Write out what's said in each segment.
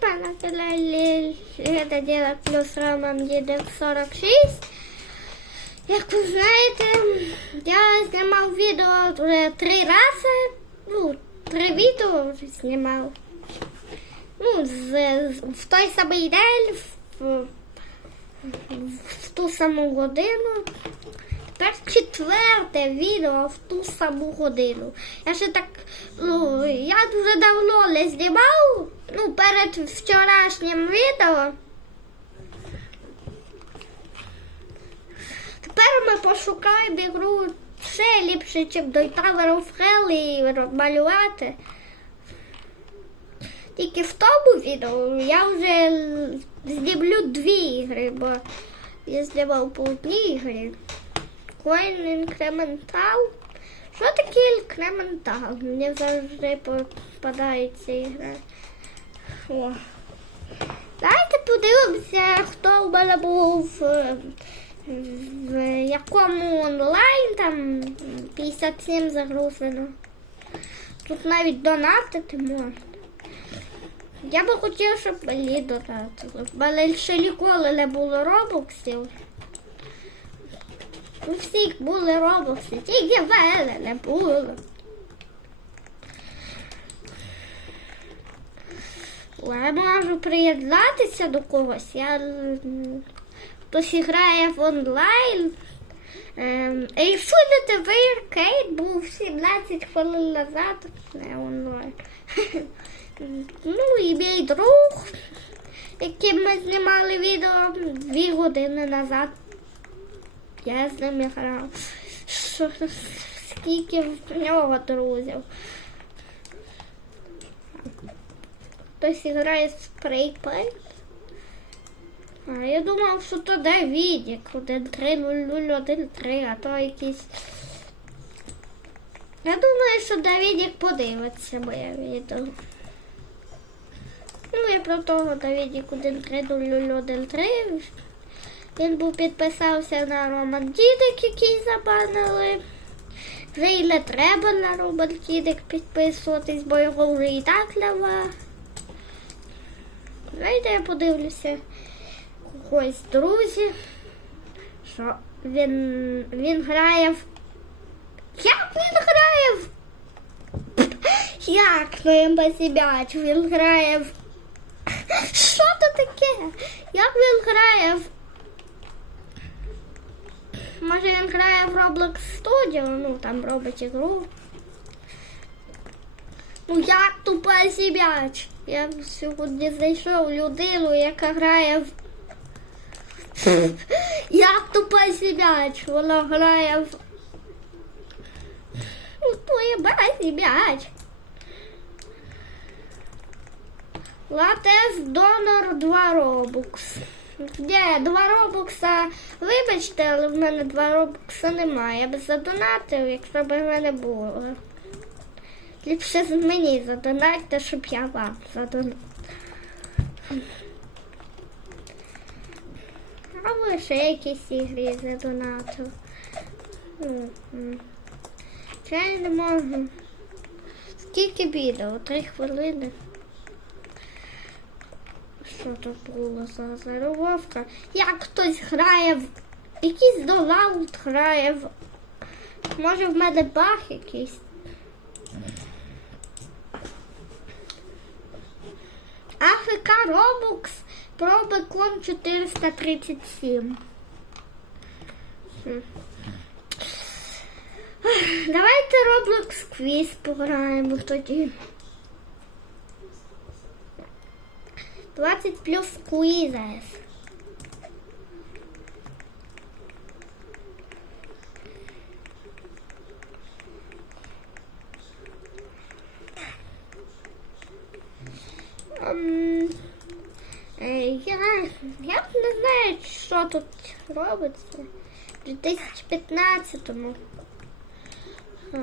Привіт, пане каналі Глядаділа плюс Роман їде 46. Як ви знаєте, я знімав відео вже три рази. Ну, три відео вже знімав. Ну, з, з- в той самий день, в, в ту саму годину. Четверте відео в ту саму годину. Я ще так, ну, я дуже давно не знімав, ну, перед вчорашнім відео. Тепер ми пошукаємо ігру ще ліпше, ніж до Tower of Hell і розмалювати. Тільки в тому відео я вже знімлю дві ігри, бо я знімав по одній ігрі. Коін інкрементал. Що таке інкрементал? Мені завжди попадається ігра. О. Давайте подивимося, хто в мене був е, в якому онлайн, там 57 загрузено. Тут навіть донатити можна. Я би хотів, щоб мені донатили. В мене ще ніколи не було робоксів. У всіх були робокси, тільки в мене не було. Я можу приєднатися до когось. Я хтось грає в онлайн. Ем, Infinity Arcade був 17 хвилин назад, не онлайн. Ну і мій друг, яким ми знімали відео дві години назад. Я з ними грав. Що, скільки в нього друзів. Хтось грає з Spraypaint. А я думав, що то Давідік 1-3-0-0-1-3, а то якийсь. Я думаю, що Давідік подивиться моє відео. Ну і про того Давідік 1-3-0-0-1-3. Він був підписався на Роман Дідик, який забанили. Вже й не треба на Роман Дідик підписуватись, бо його вже і так нема. Давайте я подивлюся когось друзі. Що він, він грає в. Як він грає в. Як ну МБСібяч? Він грає в. Що це таке? Як він грає в. Може він грає в Roblox Studio, ну там робить ігру. Ну як тупа сібяч? Я сьогодні знайшов людину, яка грає в. Як тупа сібяч? Вона грає в. Ну, твоя сібяч. Латес донор 2 робукс. Де, два робокса. Вибачте, але в мене два робокса немає. Я б задонатив, якщо б в мене було. Ліпше мені задонатьте, щоб я вам задонатив. А ви ще якісь ігри задонатив. М-м. Я не можу. Скільки відео? Три хвилини. Що тут було за зарубовка? Як хтось грає в. Якийсь долаут грає в. Може в мене баг якийсь. АФК Робокс Пробекон 437. Давайте Roblox квіз пограємо тоді. 20 плюс квізес. Е, Я, я не знаю, що тут робиться. У 2015-му. А,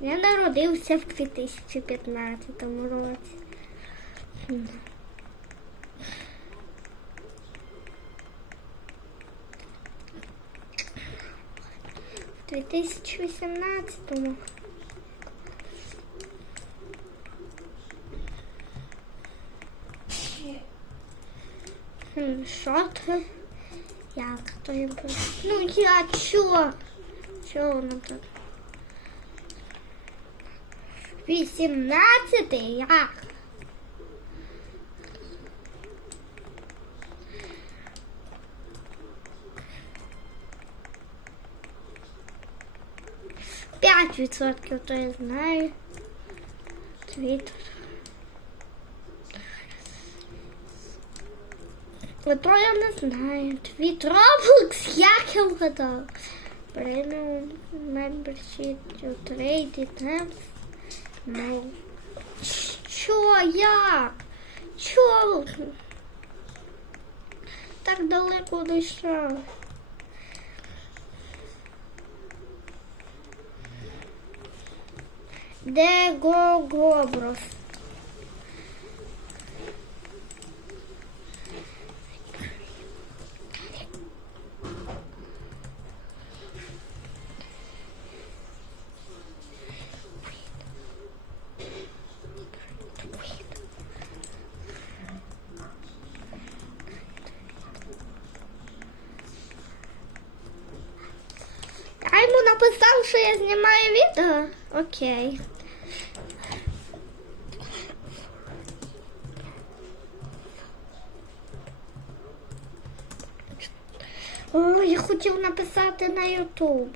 Я народився в 2015 році. Хм. В 2018-му. Хм, Що ти? Як то їм пи- Ну я чо? Чо воно тут? Вісімнадцятий? Як? П'ять відсотків, то я знаю. Твіттер. Ото я не знаю. Твіт Roblox, як я вгадав. Premium membership to trade items. No. Що, як? Чо? Так далеко дійшов. Де Гоброс? Написав, що я знімаю відео. Окей. О, я хотів написати на Ютуб.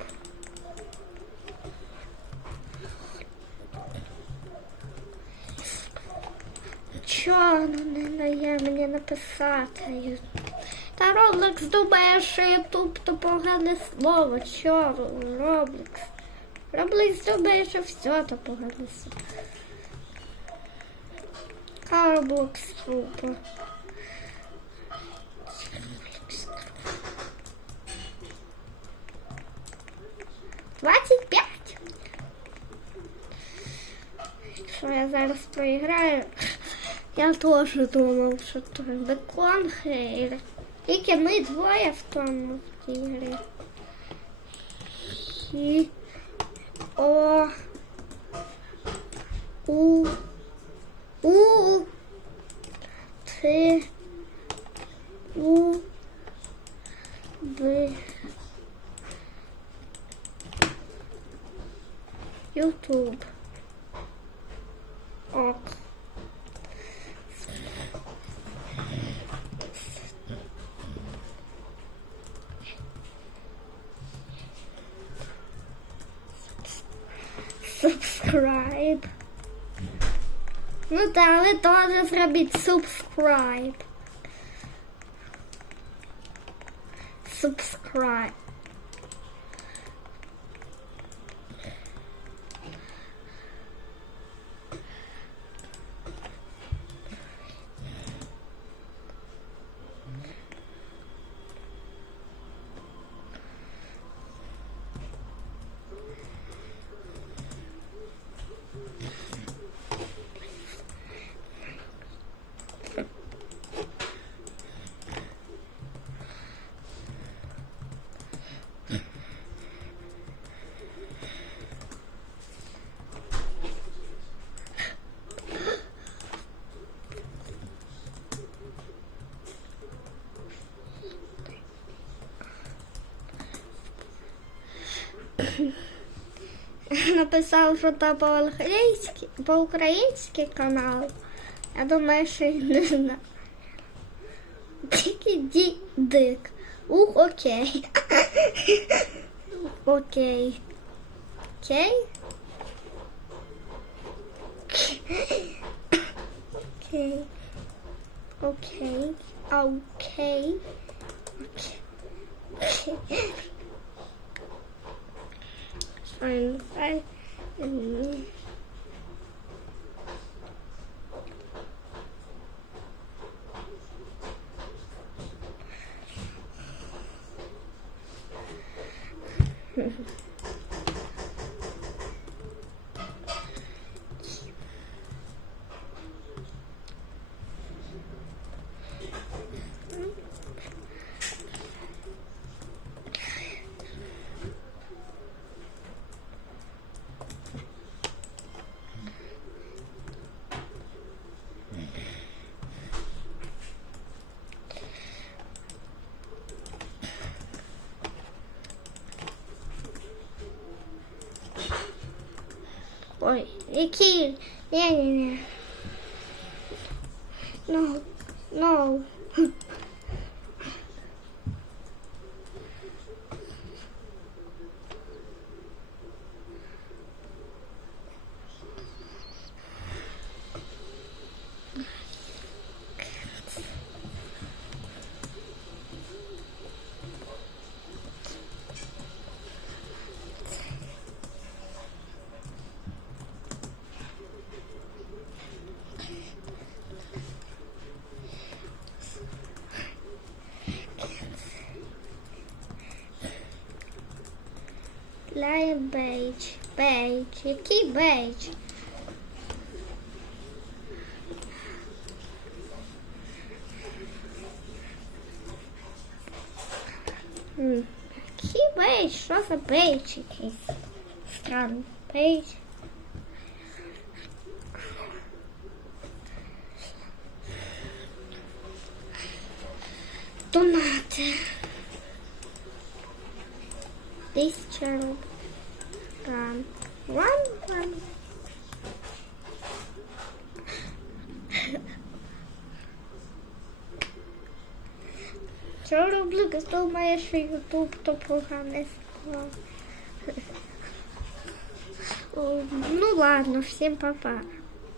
Чого воно не дає мені написати? Та Roblox думає, що Ютуб то погане слово. Що Roblox? Roblox думає, що все то погане слово. Roblox супер. Якщо я зараз проіграю, я теж думав, що то бекон хейр. Тільки ми двоє в тому в тій грі. І о у у Т у Б Ютуб. Ок. Subscribe. Ну так, ви теж зробіть subscribe. Subscribe. Написав, що то по-українськи, по-українськи канал. Я думаю, що він не знаю. Тільки ді дик. Ух, окей. Окей. Окей. Окей. Окей. Окей. Окей. bàn tay mình Mm-hmm. Mm, Ой, які. Ні-ні-ні. No. No. Ляє бейдж. Бейдж. Який бейдж? М, Який бейдж? Що за бейдж якийсь? Тисяча рубль. Там. Ван, ван. Що роблю, хто думає, що Ютуб то поганий склав. О, Ну ладно, всім па-па.